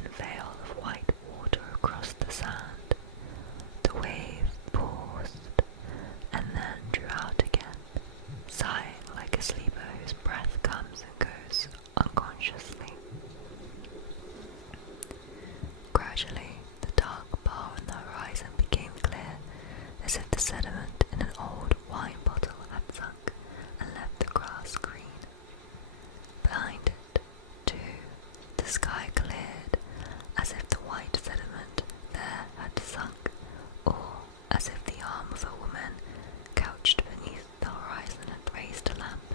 thin veil of white water across the sand. The wave paused and then drew out again, sighing like a sleeper whose breath comes and goes unconsciously. Gradually, the dark bar on the horizon became clear, as if the sediment in an old wine bottle had sunk and left the grass green. Behind it, too, the sky cleared, as if the white sediment there had sunk, or as if the arm of a woman couched beneath the horizon had raised a lamp,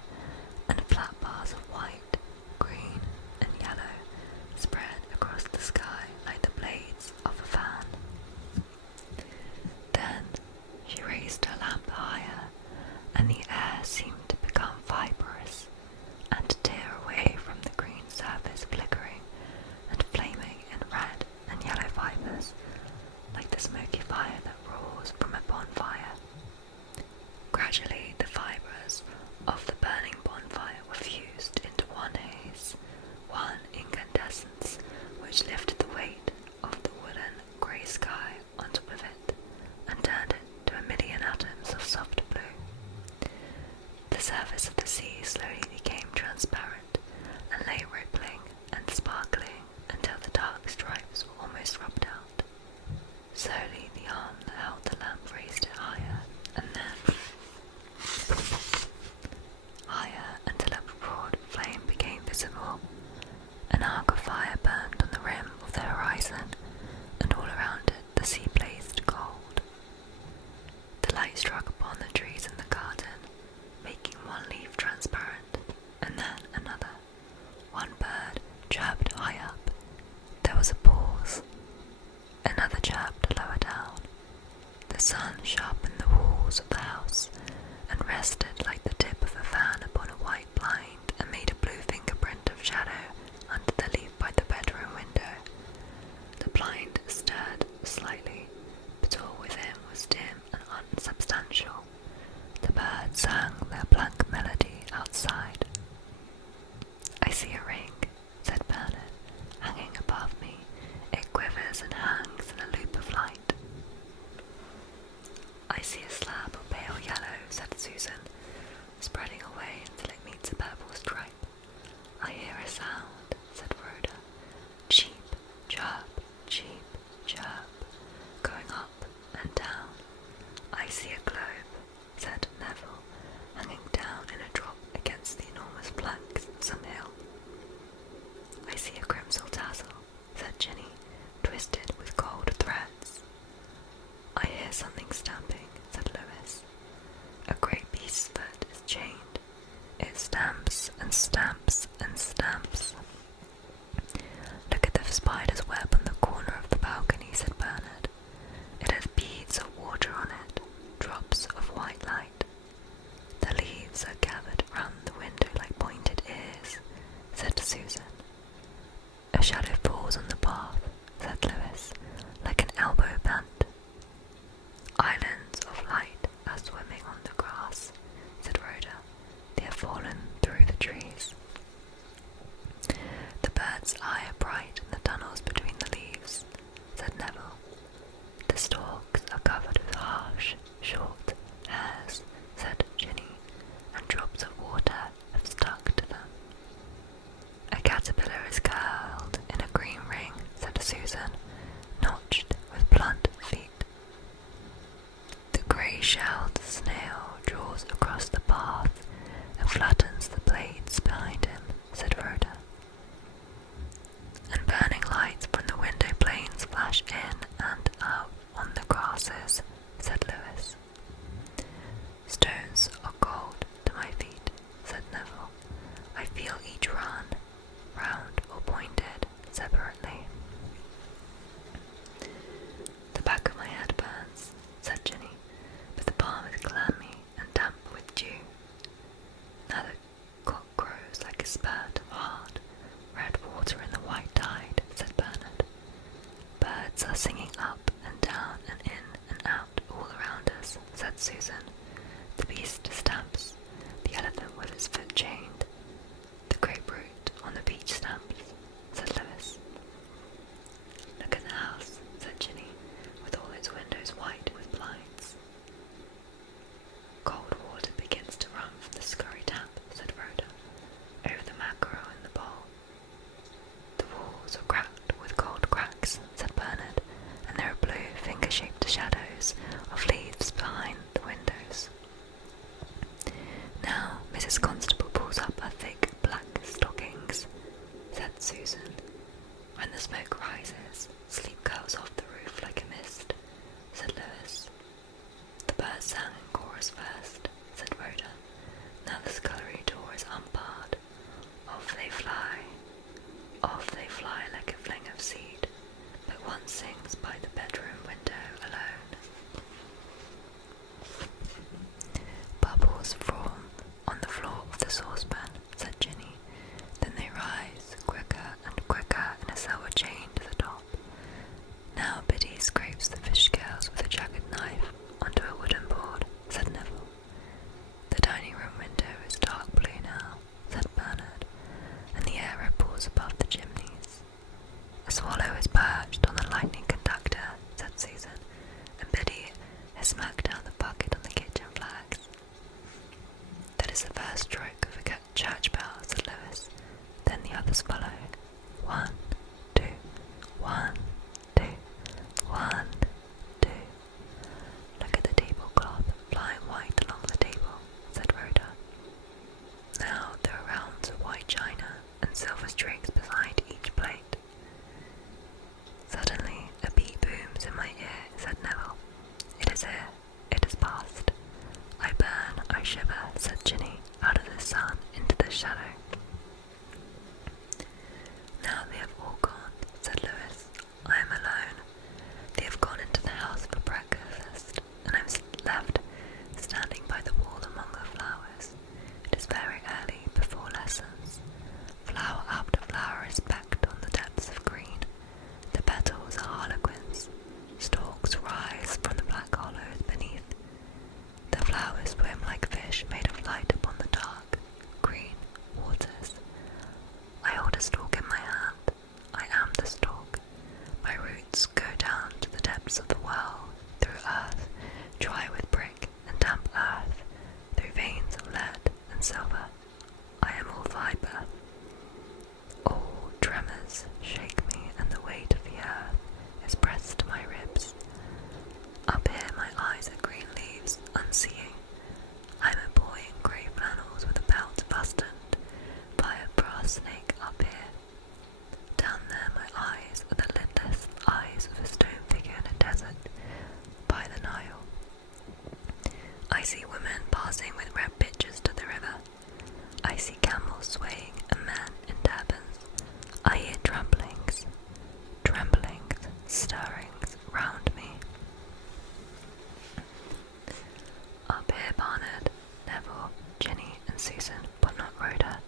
and flat bars of white, green, and yellow spread across the sky like the blades of a fan. Then she raised her lamp higher, and the air seemed to become fibrous, and to tear away from the green surface, flickering and flaming in red and yellow fibres, like the smoky fire that roars from a bonfire. Gradually the fibres of the burning bonfire were fused into one haze, one incandescence, which lifted the weight of the wooden grey sky on top of it, and turned it to a million atoms of soft blue. The surface of the sea slowly became transparent, and lay rippling and sparkling until the dark stripes were almost rubbed out. Slowly the arm that held the lamp raised it higher, and then higher until a broad flame became visible. An arc of fire burned on the rim of the horizon, and all around it the sea blazed gold. The light struck upon the trees in the garden, making one leaf transparent, and then another. One bird chirped high up. There was a pause. Another chirped lower down. The sun sharpened the walls of the house, and rested like the tip of a fan upon a white blind, and made a blue fingerprint of shadow under the leaf by the bedroom window. The blind stirred slightly, but all within was dim and unsubstantial. The birds sang their blank melody outside. "I see a ring," said Bernard, "hanging above me. It quivers and hangs in a loop of light." "I see a slab of pale yellow," said Susan, "spreading away until it meets a purple stripe." "I hear a sound," said Rhoda. "Cheep, chirp, cheep, chirp, going up and down." "I see a globe," said Neville, hanging down in a drop against the enormous flanks of some hill. "I see a crimson tassel," said Ginny, "twisted with gold threads." "I hear something stamping," said Lewis. "A great beast's foot is chained. It stamps and stamps and stamps." "Look at the spider's web on the corner of the balcony," said Bernard. "It has beads of water on it, drops of white light. The leaves are gathered round the window like pointed ears," said Susan. "A shadow falls on the path," said Lewis, "like an elbow bent." "Islands of light are swimming on the grass," said Rhoda. "They have fallen through the trees." "The bird's eye are bright in the tunnels between the leaves," said Neville. "The stalks are covered with harsh, short hairs," said Ginny, "and drops of water have stuck to them." "A caterpillar is curled in a green ring," said Susan, "notched with blunt feet." "The grey-shelled snail draws across the path and flattens the blades behind him," said Rhoda. "And burning lights from the window panes flash in and out on the grasses," said Lewis. "Stones are gold to my feet," said Neville. "I feel each run, round or pointed, separately." "The back of my head burns," said Ginny, "but the palm is clammy and damp with dew." "Now the cock crows like a spurt of hard, red water in the white tide," said Bernard. "Birds are singing up and down and in and out all around us," said Susan. "The beast stamps, the elephant with its foot chained, the grapefruit on the peach stamps," said Lewis. they fly, off they fly like a fling of seed, but one sings by the bedroom window alone. Bubbles form on the floor of the saucepan, said Ginny. Then they rise, quicker and quicker in a silver chain to the top. Now Biddy scrapes the fish scales with a jagged knife onto a wooden board, said Neville. The dining room window is dark blue now, said Bernard, and the air ripples above the chimneys. A swallow is perched on the lightning conductor, said Susan, and Biddy has smacked down the bucket on the kitchen flags. That is the first stroke of a church bell, said Lewis. Then the others follow. 1, 2, 1, 2, 1, 2. Look at the tablecloth flying white along the table, said Rhoda. Now there are rounds of white china and silver streaks behind each plate. Suddenly a bee booms in my ear, said Neville. It is here. It is past. I burn, I shiver, said Ginny, out of the sun into the shadow. Now they have all gone, said Lewis. I am alone. They have gone into the house for breakfast, and I am left standing by the wall among the flowers. It is very early, before lessons. Flower after flower is packed on the depths of green. The petals are harlequins. Stalks rise from the black hollows beneath. The flowers swim like fish made of light upon the dark, green waters. I hold a stalk in my hand. I am the stalk. My roots go down to the depths of the well, through earth, dry with brick and damp earth, through veins of lead and silver. I am all fibre. All tremors shake me, and the weight of the earth is pressed to my ribs. Up here my eyes are green leaves, unseeing. I am a boy in grey flannels with a belt fastened by a brass snake up here. Down there my eyes are the lidless eyes of a stone figure in a desert by the Nile. I see women passing with red pitchers to the river. I see camels swaying and men in turbans. I hear tremblings, stirrings round me. Up here Barnard, Neville, Ginny and Susan, but not Rhoda,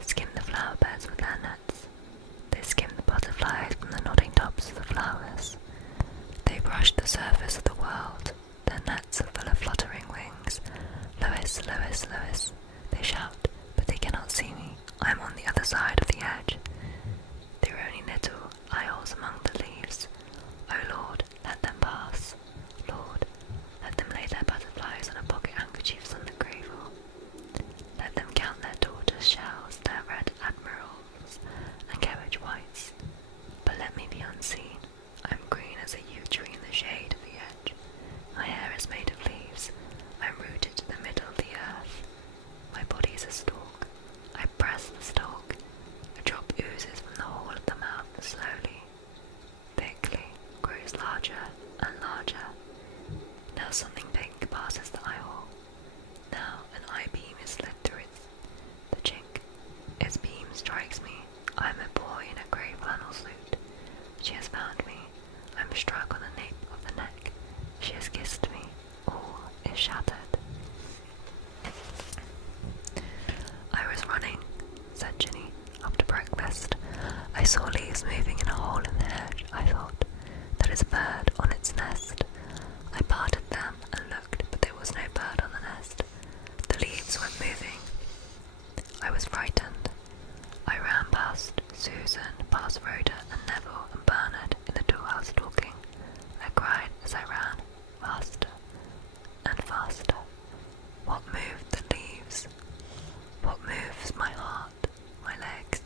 skim the flower beds with their nets. They skim the butterflies from the nodding tops of the flowers. They brush the surface of the world. Their nets are full of fluttering wings. Lewis, Lewis, Lewis. They shout, but they cannot see me. I am on the other side of the edge. There are only little aisles among the leaves. O Lord, let them pass. Lord, let them lay their butterflies on a pocket handkerchiefs on the gravel. Let them count their daughters' shells, their red admirals and cabbage whites. But let me be unseen. I am green as a yew tree in the shade of the edge. My hair is made of leaves. I am rooted to the middle of the earth. My body is a stalk. I press the stalk. A drop oozes from the hole of the mouth slowly, thickly, grows larger and larger. Now something pink passes the eye hole. Now an eye beam is slid through the chink. Its beam strikes me. I am a boy in a grey flannel suit. She has found me. I am struck on the nape of the neck. She has kissed me. All is shattered. I was running, said Ginny, after breakfast. I saw leaves moving in a hole in the hedge. I thought, that is a bird on its nest. I parted them and looked, but there was no bird on the nest. The leaves were moving. I was frightened. I ran past Susan, past Rhoda and Neville and Bernard in the doorhouse talking. I cried as I ran, faster and faster. What moved the leaves? What moves my heart, my legs?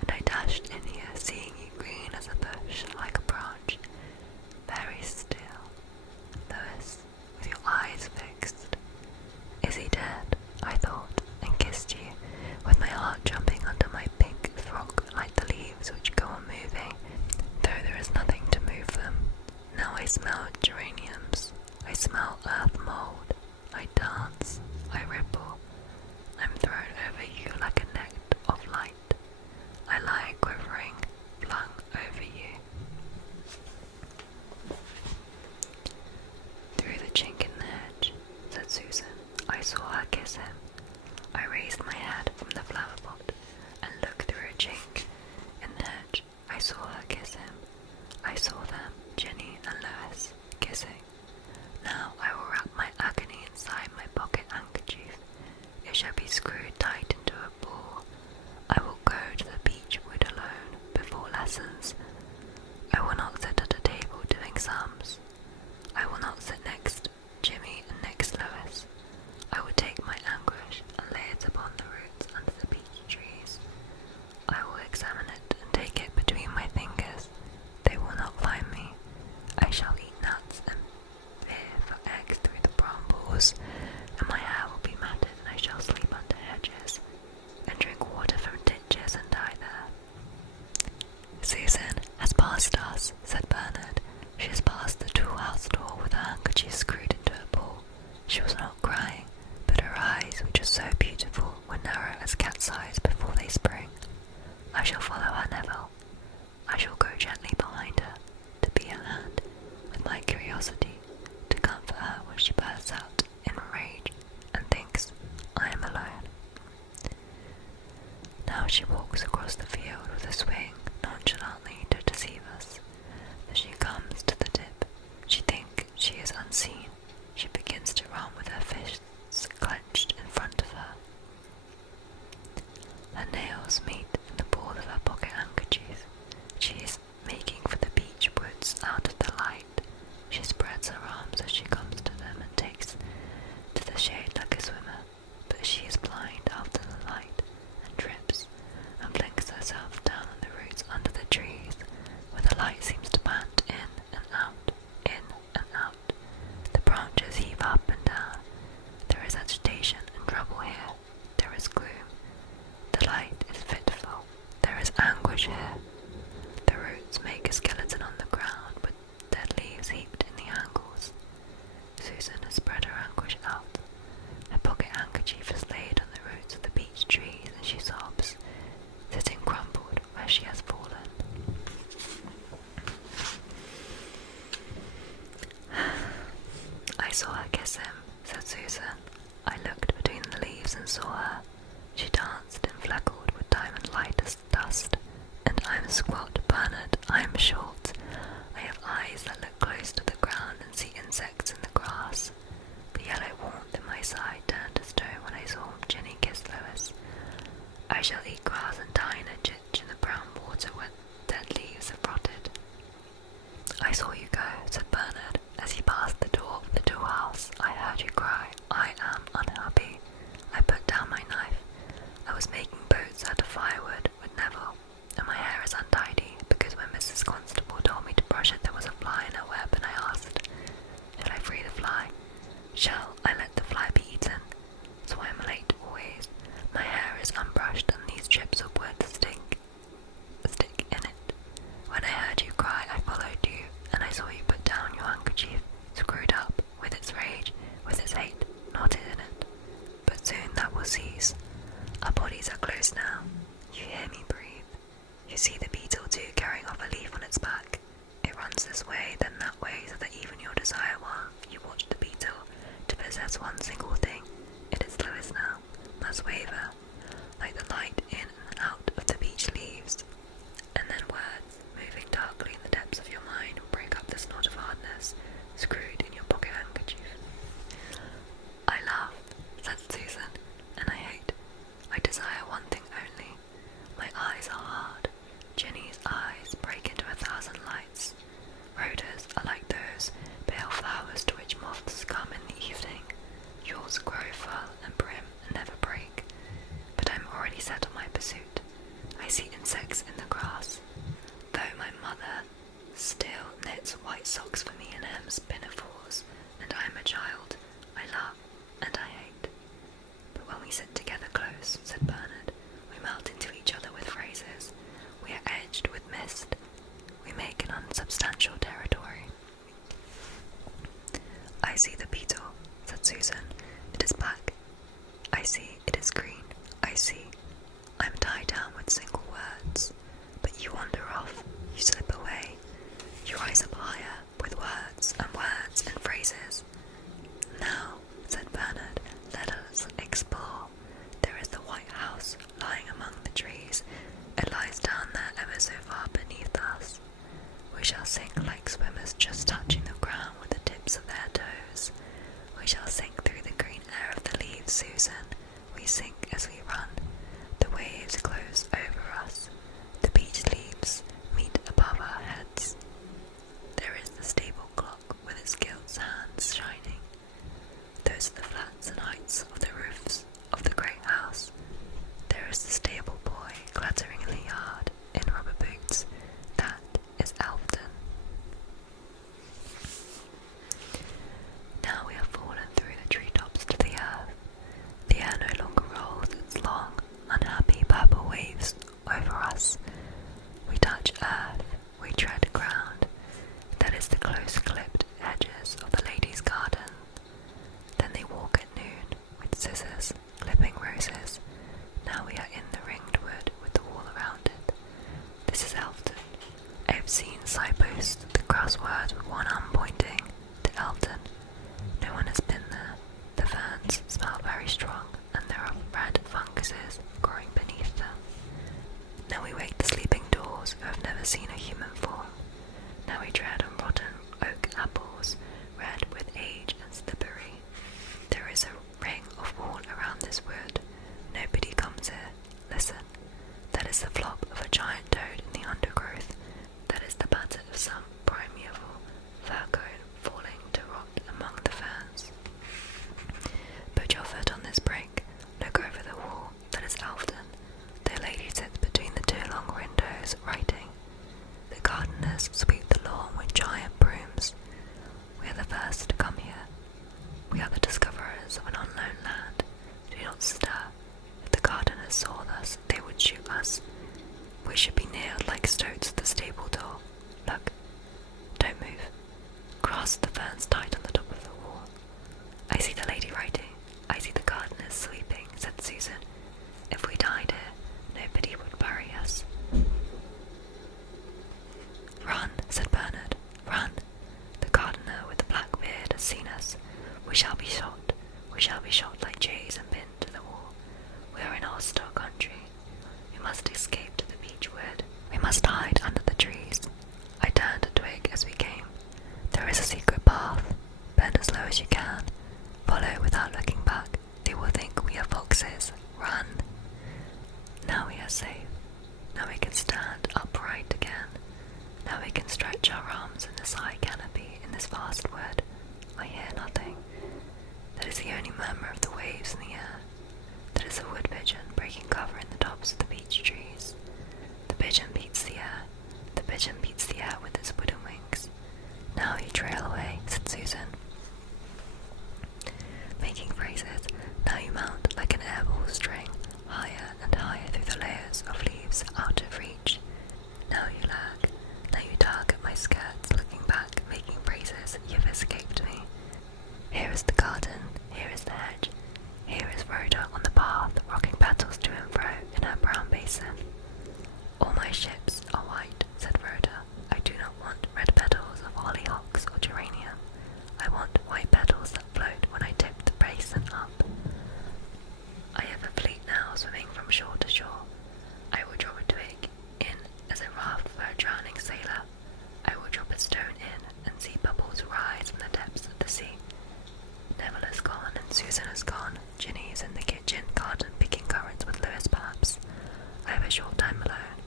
And I dashed in here, seeing you green as a bush, like a branch, very still. Lewis, with your eyes fixed. Is he dead? I thought, and kissed you, with my heart jumping under my pink frock like the leaves which go on moving, though there is nothing to move them. Now I smell geraniums. I shall follow her, Neville. I shall go gently behind her, to be at hand, with my curiosity, to comfort her when she bursts out in rage and thinks I am alone. Now she walks across the field with a swing nonchalantly to deceive us. As she comes to the dip, she thinks she is unseen. She begins to run with her fists clenched in front of her. Her nails meet in the ball of her pocket handkerchief. She is making for the beech woods out of the light. She spreads her arms as she comes to them and takes to the shade like a swimmer, but she is blind after the light and trips and flings herself down on the roots under the trees, where the light seems to pant in and out, in and out. The branches heave up and down. There is agitation and trouble here. There is gloom. The light is fitful. There is anguish here. The roots make a skeleton on the ground with dead leaves heaped in the angles. Susan has spread her anguish out. Her pocket handkerchief is laid on the roots of the beech trees and she sobs, sitting crumpled where she has fallen. I saw her kiss him, said Susan. I looked between the leaves and saw her. She danced and fleckled with diamond light as dust. And I'm squat, Bernard, I'm short. I have eyes that look close to the ground and see insects in the grass. The yellow warmth in my side turned to stone when I saw Jenny kiss Lois. I shall eat grass and die in a ditch in the brown water where dead leaves have rotted. I saw you go, said Bernard, as he passed the door of the toolhouse. I heard you cry, I am unhappy. I put down my knife. I was making boats out of firewood with Neville, and my hair is untidy, because when Mrs. Constable told me to brush it there was a fly in her web, and I asked, shall I free the fly? Shall I let the fly be eaten? So I am late always. My hair is unbrushed, and these strips of wood stick in it. When I heard you cry, I followed you, and I saw you put down your handkerchief, screwed up, with its rage, with its hate, knotted in it. But soon that will cease. Our bodies are close now. You hear me breathe. You see the beetle too carrying off a leaf on its back. It runs this way, then that way, so that even your desire while you watch the beetle to possess one single thing. It is Lois now, must waver, like the light in and out of the beech leaves. And then words, moving darkly in the depths of your mind, will break up this knot of hardness, screwed in your pocket handkerchief. I love, said Susan, and I hate. I desire one thing only. My eyes are hard. Jenny's eyes break into 1,000 lights. Rhoda's are like those pale flowers to which moths come in the evening. Yours grow full and brim and never break. But I'm already set on my pursuit. I see insects in the grass. Though my mother still knits white socks for me and hems pinafores, and I am a child, I love and I hate. But when we sit together close, said Bernard, we melt into each other with phrases. We are edged with mist. We make an unsubstantial territory. I see the beetle, said Susan. It is black. I see it is green. I see. I'm tied down with single words. But you wander off. You slip away. You rise up higher with words and phrases. Now, said Bernard, let us explore. There is the white house lying among the trees. It lies down there ever so far beneath us. We shall sink like swimmers just touching the ground with the tips of their toes. We shall sink through the green air of the leaves, Susan. We sink as we run. The waves close over us. The beech leaves meet above our heads. There is the stable clock with its gilt hands shining. Those are the flats and heights of the roofs of the great house. There is the stable boy clattering in the yard in rubber boots. That is Elfton. Now we have fallen through the treetops to the earth. The air no longer rolls its long, Now we wake the sleeping doors who have never seen a human form. Now we tread on rotten oak apples, red with age and slippery. There is a ring of wall around this wood. Nobody comes here. Listen. That is the flop of a giant toad in the undergrowth. That is the patter of some primeval fir cone falling to rot among the ferns. Put your foot on this brink. Look over the wall. That is Alfton. The lady sits between the two long windows, writing. The gardeners sweep the lawn with giant brooms. We are the first to come here. We are the discoverers of an unknown land. Do not stir. If the gardeners saw us, they would shoot us. We should be nailed like stoats to the stable door. Look. Don't move. Grasp the ferns tight on the top of the wall. I see the lady writing. I see the gardeners sweeping, said Susan. If we died here, nobody would bury us. Run, said Bernard. Run. The gardener with the black beard has seen us. We shall be shot. We shall be shot like jays and pinned to the wall. We are in hostile country. We must escape to the beech wood. We must hide under the trees. I turned a twig as we came. There is a secret path. Bend as low as you can. Follow without looking back. They will think we are foxes. Run. Now we are safe. Now we can stand upright again. Now we can stretch our arms in this high canopy in this vast wood. I hear nothing. That is the only murmur of the waves in the air. That is a wood pigeon breaking cover in the tops of the beech trees. The pigeon beats the air. The pigeon beats the air with its wooden wings. Now you trail away, said Susan, making phrases. Now you mount like an airball string, higher and higher through the layers of leaves out of reach. Now you lag. Now you tug at my skirts, looking back, making phrases. You've escaped me. Here is the garden. Here is the hedge. Here is Rhoda on the path, rocking petals to and fro in her brown basin. All my ships are white, said Rhoda. I do not want red petals of hollyhocks or geranium. I want white petals that float when I tip the basin up. I have a fleet now swimming from shore to shore. I will drop a twig in as a raft for a drowning sailor. I will drop a stone in and see bubbles rise from the depths of the sea. Neville has gone and Susan has gone. Ginny is in the kitchen garden picking currants with Lewis perhaps. I have a short time alone.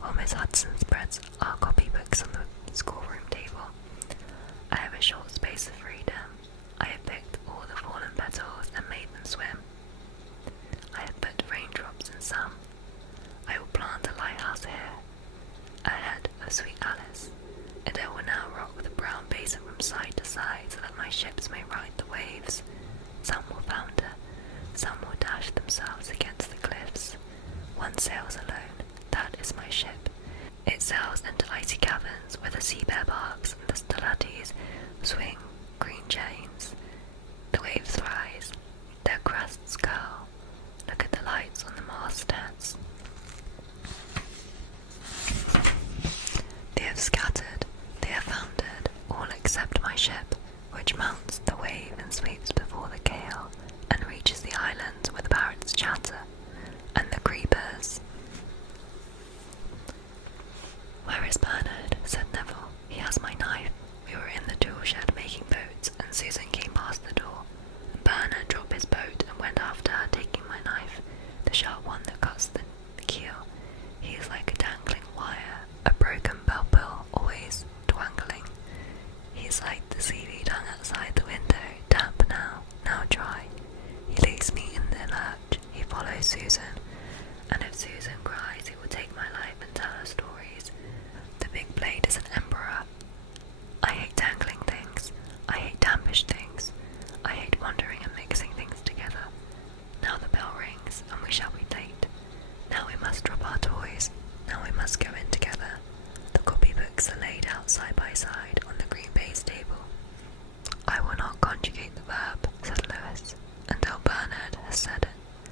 While Miss Hudson spreads our copybooks on the schoolroom table. I have a short space of freedom. I have picked all the fallen petals and made them swim. I have put raindrops in some. I will plant a lighthouse here, ahead of sweet Alice, and I will now rock the brown basin from side to side so that my ships may ride the waves. Some will founder, some will dash themselves against the cliffs. One sails alone, that is my ship. It sails into icy caverns where the sea bear barks and the stellarities swing green chains. The waves rise, their crests curl. Look at the lights on the mastheads. They have scattered, they have foundered, all except my ship, which mounts the wave and sweeps before the gale, and reaches the islands where the parrots chatter, and the creepers. Where is Bernard? Said Neville. He has my knife. We were in the tool shed making boats, and Susan came past the door. Bernard dropped his boat and went after her, taking my knife, the sharp one that cuts the keel. He is like a dangling wire, a broken bell always twangling. He is like the seaweed hung outside the window, damp now dry. He leaves me in the lurch. He follows Susan, and if Susan cries, he will take my life and tell her stories. The big blade is an emperor. I hate dangling things. I hate dampish things. I hate wandering and mixing things together. Now the bell rings, and we shall be late. Now we must drop our toys. Now we must go in together. The copybooks are laid out side by side on the green baize table. I will not conjugate the verb, said Lewis, until Bernard has said it.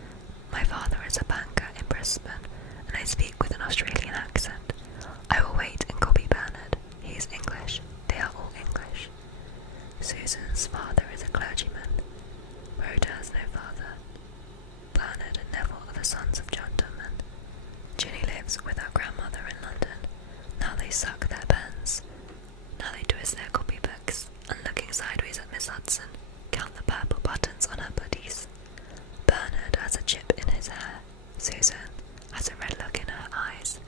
My father is a banker in Brisbane, and I speak with an Australian accent. I will wait and copy Bernard. He is English. They are all English. Susan's father is a clergyman. Rhoda has no father. Bernard and Neville are the sons of gentlemen. Ginny lives has a red look in her eyes.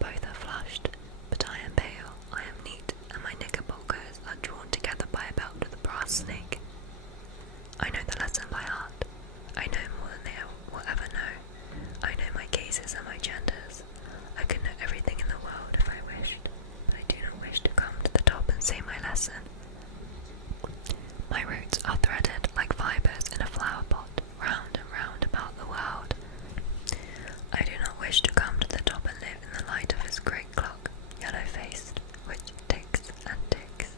Both are flushed, but I am pale, I am neat, and my knickerbockers are drawn together by a belt with a brass snake. I know the lesson by heart. I know more than they will ever know. I know my cases and my genders. I could know everything in the world if I wished, but I do not wish to come to the top and say my lesson. My roots are threaded like fibres in a flower pot, round and round about the world. I do not wish to come to the top and live in the light of his great clock, yellow-faced, which ticks and ticks.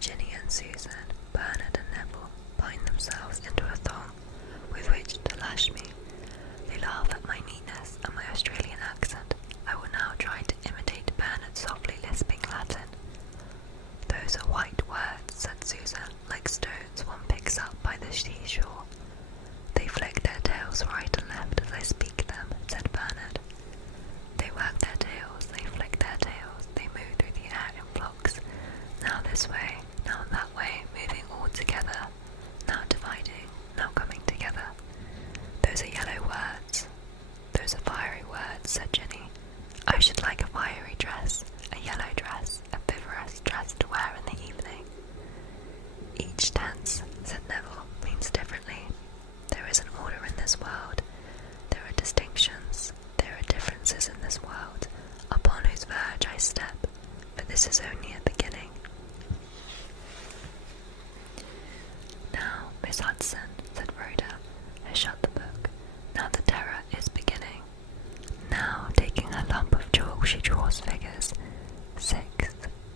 Ginny and Susan, Bernard and Neville bind themselves into a thong with which to lash me. They laugh at my neatness and my Australian accent. I will now try to imitate Bernard's softly lisping Latin. Those are white words, said Susan, like stones one picks up by the seashore. They flick their tails right and left as I speak them, said Bernard. They wag their tails, they flick their tails, they move through the air in flocks, now this way, now that way, moving all together, now dividing, now coming together. Those are yellow words. Those are fiery words, said Jenny. I should like a fiery dress, a yellow dress, a vivarous dress to wear in the evening. Each tense, said Neville, means differently. There is an order in this world. There are distinctions. There are differences in this world, upon whose verge I step, for this is only a beginning. Now, Miss Hudson, said Rhoda, has shut the book. Now the terror is beginning. Now, taking her lump of chalk, she draws figures 6,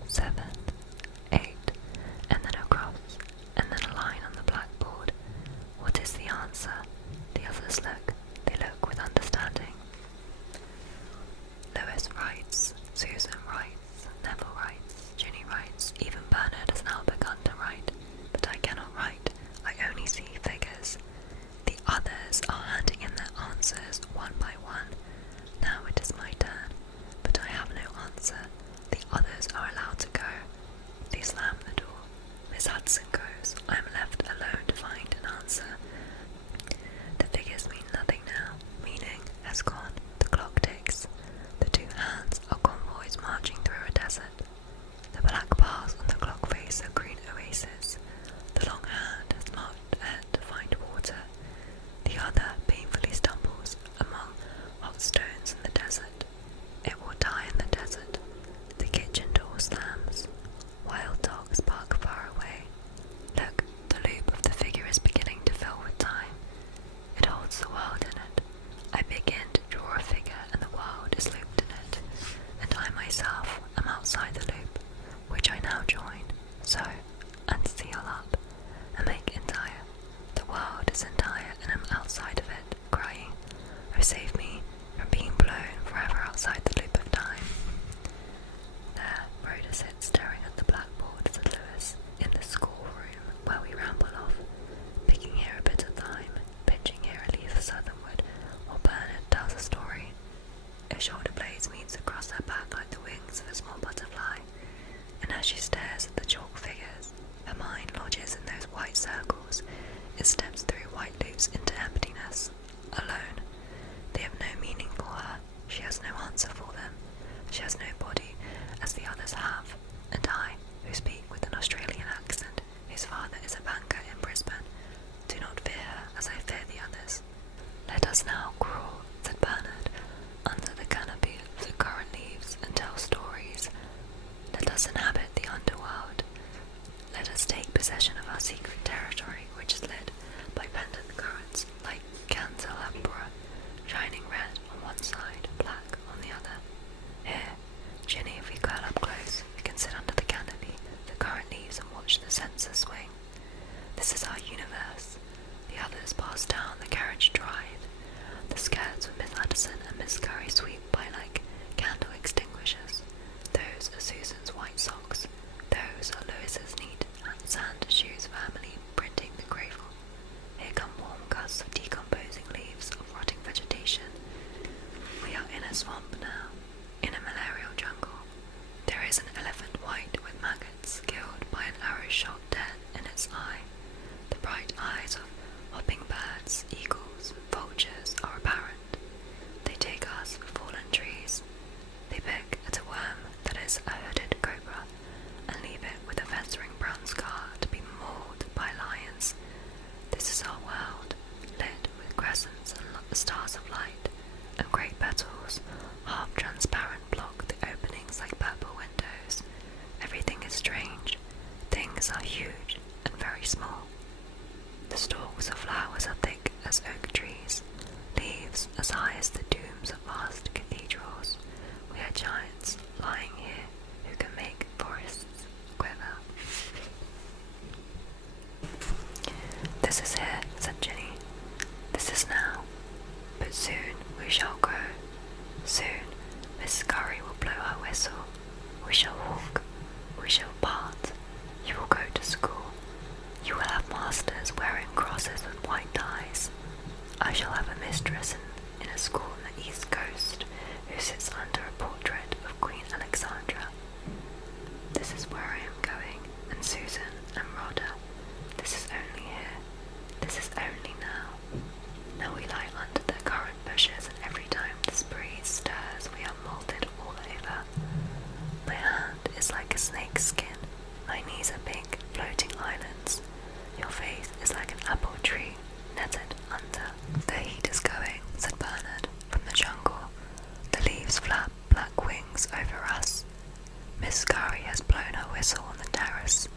7, 8, and then a cross, and then a line on the blackboard. What is the answer? The others look. They look with understanding. Lewis writes, Susan writes, Neville writes, Ginny writes, even Bernard has now begun to write, but I cannot write. I only see figures. The others are handing in their answers one by one. Now it is my turn, but I have no answer. The others are allowed to go. They slam the door. Miss Hudson goes. I am left alone to find an answer. The figures mean nothing now. Meaning has gone. The clock ticks. The two hands are convoys marching through a desert. The black bars on the clock face are green oases. The long hand has marched ahead to find water. The other painfully stumbles among hot stones in the desert. It will die in the desert. The kitchen door slams. Wild dogs bark far away. Look, the loop of the figure is beginning to fill with time. It holds the world in it. I begin to draw a figure and the world is looped in it. And I myself am outside the loop, which I now join, sew, and seal up, and make entire. The world is entire and I'm outside of it, crying, oh save me from being blown forever outside the loop of time. There, Rhoda sits staring at the blackboard, said Lewis, in the schoolroom where we ramble off, picking here a bit of thyme, pinching here a leaf southernward, while Bernard tells a story. Her shoulder blades meets across her back like the wings of a small butterfly, and as she stares at the chalk figures, her mind lodges in those white circles. It steps through white loops into emptiness, alone. They have no meaning for her. She has no answer for them. She has no body, as the others have. And I, who speak with an Australian accent, whose father is a banker in Brisbane, do not fear her as I fear the others. Let us now crawl, said Bernard, under the canopy of the currant leaves and tell stories. Let us inhabit the underworld. Let us take possession of our secret territory, which is lit by pendant currents like candelabra, shining red on one side, black on the other. Here, Ginny, if we curl up close, we can sit under the canopy, the currant leaves, and watch the censer swing. This is our universe. The others pass down the carriage drive. The skirts of Miss Hudson and Miss Curry sweep by like candle extinguishers. Those are Susan's white socks. Those are Lewis's neat sand shoes family printing the gravel. Here come warm gusts of decomposing leaves of rotting vegetation. We are in a swamp now, in a malarial jungle. There is an elephant white with maggots killed by an arrow shot dead in its eye. The bright eyes of hopping birds, eagles, vultures are apparent. They take us for whistle. We shall walk. We shall part. You will go to school. You will have masters wearing crosses with white ties. I shall have a mistress in a school on the East Coast who sits under a portrait of Queen Alexandra. This is where I am going, and Susan and Rhoda. This is only here. This is only now. Now we lie under the currant bushes, and every time this breeze stirs, we are molded all over. My hand is like a snake's skin. My knees are pink, floating islands. Your face is like an apple tree, netted under. The heat is going, said Bernard, from the jungle. The leaves flap black wings over us. Miss Scurry has blown her whistle on the terrace.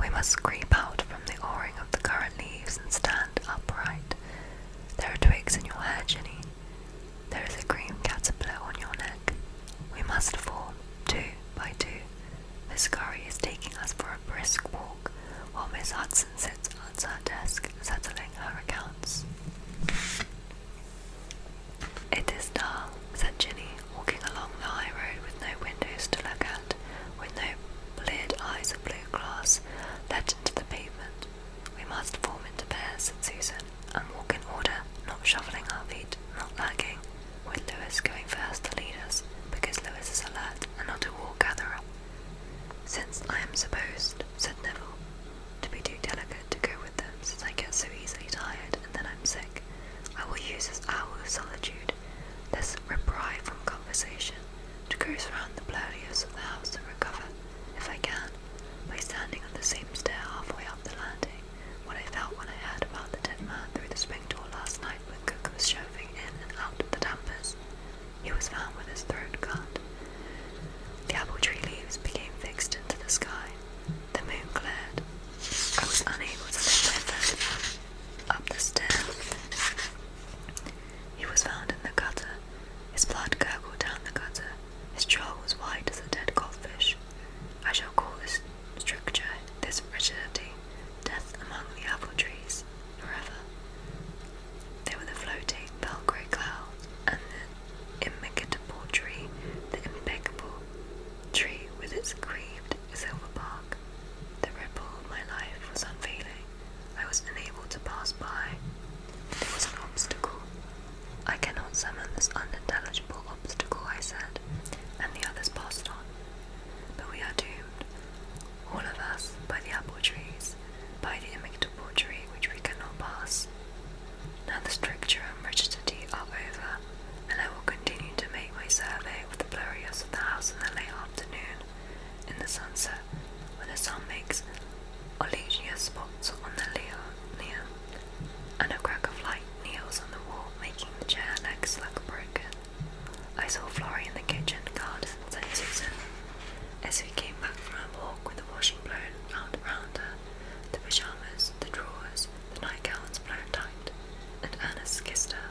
We must creep out from the awing of the currant leaves and stand upright. There are twigs in your hair, Ginny. There is a green caterpillar on your neck. We must form, 2 by 2. Miss Scurry is taking us for a brisk walk, while Miss Hudson sits at her desk, settling her accounts. It is dull, said Ginny, walking along the high road with no windows to look at, with no bleared eyes of blue glass let into the pavement. We must form into pairs, said Susan, and walk in order, not shuffling our feet, not lagging, with Lewis going first to lead us, because Lewis is alert and not a wool-gatherer. Since I am supposed, said Neville, to be too delicate to go with them, since I get so easily tired and then I'm sick, I will use this hour of solitude, this reprieve from conversation, to go around the blurriness of the house and recover, if I can, by standing on the same stair halfway up the landing, what I felt when I heard about the dead man through the spring door last night when Cook was shoving in and out of the dampers. He was found with his throat cut. The apple tree leaves became fixed into the sky. The moon glared. I was unable to lift my foot up the stair. He was found in the gutter. His blood gurgled down the gutter. His jaw was white as a dead goldfish. I shall call this structure, this rigidity, death among the apple trees, forever. They were the floating, pale grey clouds, and the immigrable tree, the impeccable tree with its grieved silver bark. The ripple of my life was unfailing. I was unable to pass by. There was an obstacle. I cannot summon this unintelligible obstacle, I said, and the others passed on. But we are doomed, all of us, by the apple trees, by the immigrable tree which we cannot pass. Now the stricture and rigidity are over, and I will continue to make my survey of the blurriness of the house in the late afternoon, in the sunset, when the sun makes oleaginous spots on the lilia, and a crack of light kneels on the wall, making the chair legs look broken. I saw Florrie in the kitchen garden, said Susan, as we came back from our walk with the washing blown out around her, the pyjamas, the drawers, the nightgowns blown tight, and Ernest kissed her.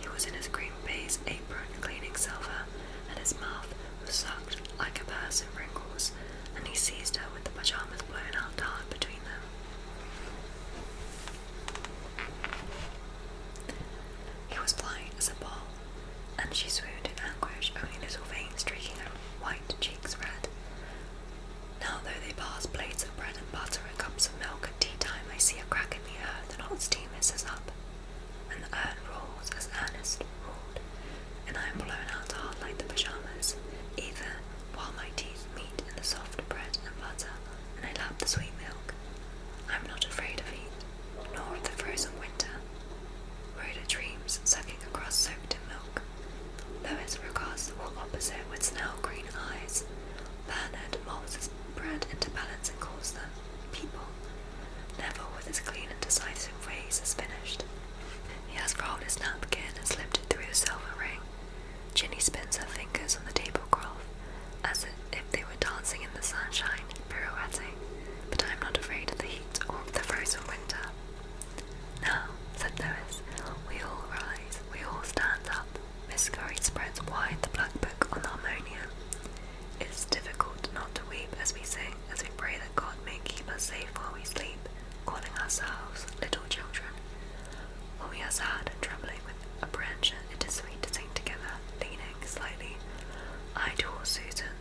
He was in his green baize apron cleaning silver, and his mouth was sucked like a purse in wrinkles, and he seized her with the pyjamas blown out hard between them. He was blind as a ball, and she swooned in anguish, only little veins streaking her white cheeks red. Now though they pass plates of bread and butter and cups of milk at tea time, I see a crack in the earth, and hot steam hisses up, and the urn rolls as Ernest roared, and I am blown out hard like the pyjamas, either while my teeth meet in the soft bread and butter, and I lap the sweet milk. I am not afraid of heat, nor of the frozen winter. Rhoda dreams sucking across soaked in milk. Lois regards the wall opposite with snail green eyes. Bernard molds his bread into pellets and calls them people. Neville, with his clean and decisive ways, has finished. He has rolled his napkin and slipped it through the silver ring. Ginny spins her fingers on the tablecloth, as if they were dancing in the sunshine, pirouetting. But I am not afraid of the heat or of the frozen winter. Now, said Lois, we all rise, we all stand up. Miss Scurry spreads wide the black book on the harmonium. It is difficult not to weep as we sing, as we pray that God may keep us safe while we sleep, calling ourselves little children. When we are sad and trembling with apprehension, it is sweet to sing together, leaning slightly, I towards Susan,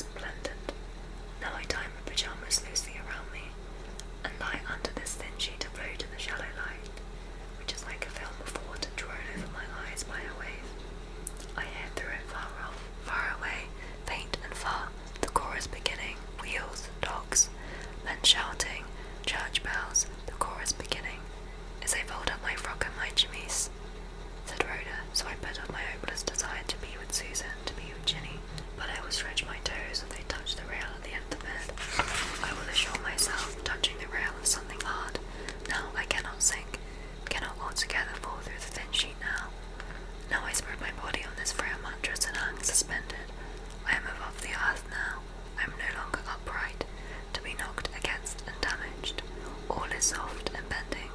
resplendent. Now I tie my pyjamas loosely around me and lie under this thin sheet of blue to the shallow light, which is like a film of water drawn over my eyes by a wave. I hear through it far off, far away, faint and far, the chorus beginning, wheels, dogs, men shouting, church bells, the chorus beginning, as I fold up my frock and my chemise, said Rhoda, so I put up my hopeless desire to be with Susan, to be with Ginny, but I will stretch my toes as they touch the rail at the end of the bed. I will assure myself, touching the rail of something hard. Now I cannot sink, cannot altogether fall through the thin sheet now. Now I spread my body on this frail mattress and hang suspended. I am above the earth now. I am no longer upright, to be knocked against and damaged. All is soft and bending.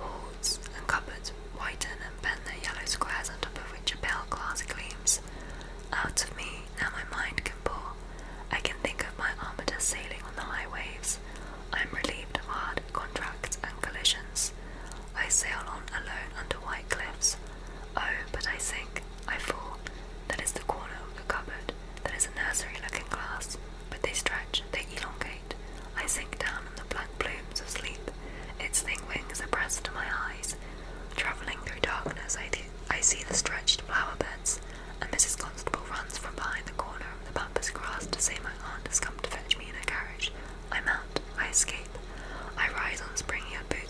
Walls and cupboards whiten and bend their yellow squares on top of which a pale glass gleams. Out of me now my mind can pour. I can think of my armada sailing on the high waves. I am relieved of hard contracts and collisions. I sail on alone under white cliffs. Oh, but I sink, I fall. That is the corner of the cupboard. That is a nursery-looking glass. But they stretch, they elongate. I sink down on the black plumes of sleep. Its thin wings are pressed to my eyes. Travelling through darkness, I see the stretched flower beds, and Mrs. Constable runs from behind the corner of the pampas grass to say my aunt has come to fetch me in her carriage. I mount, I escape. I rise on springy boots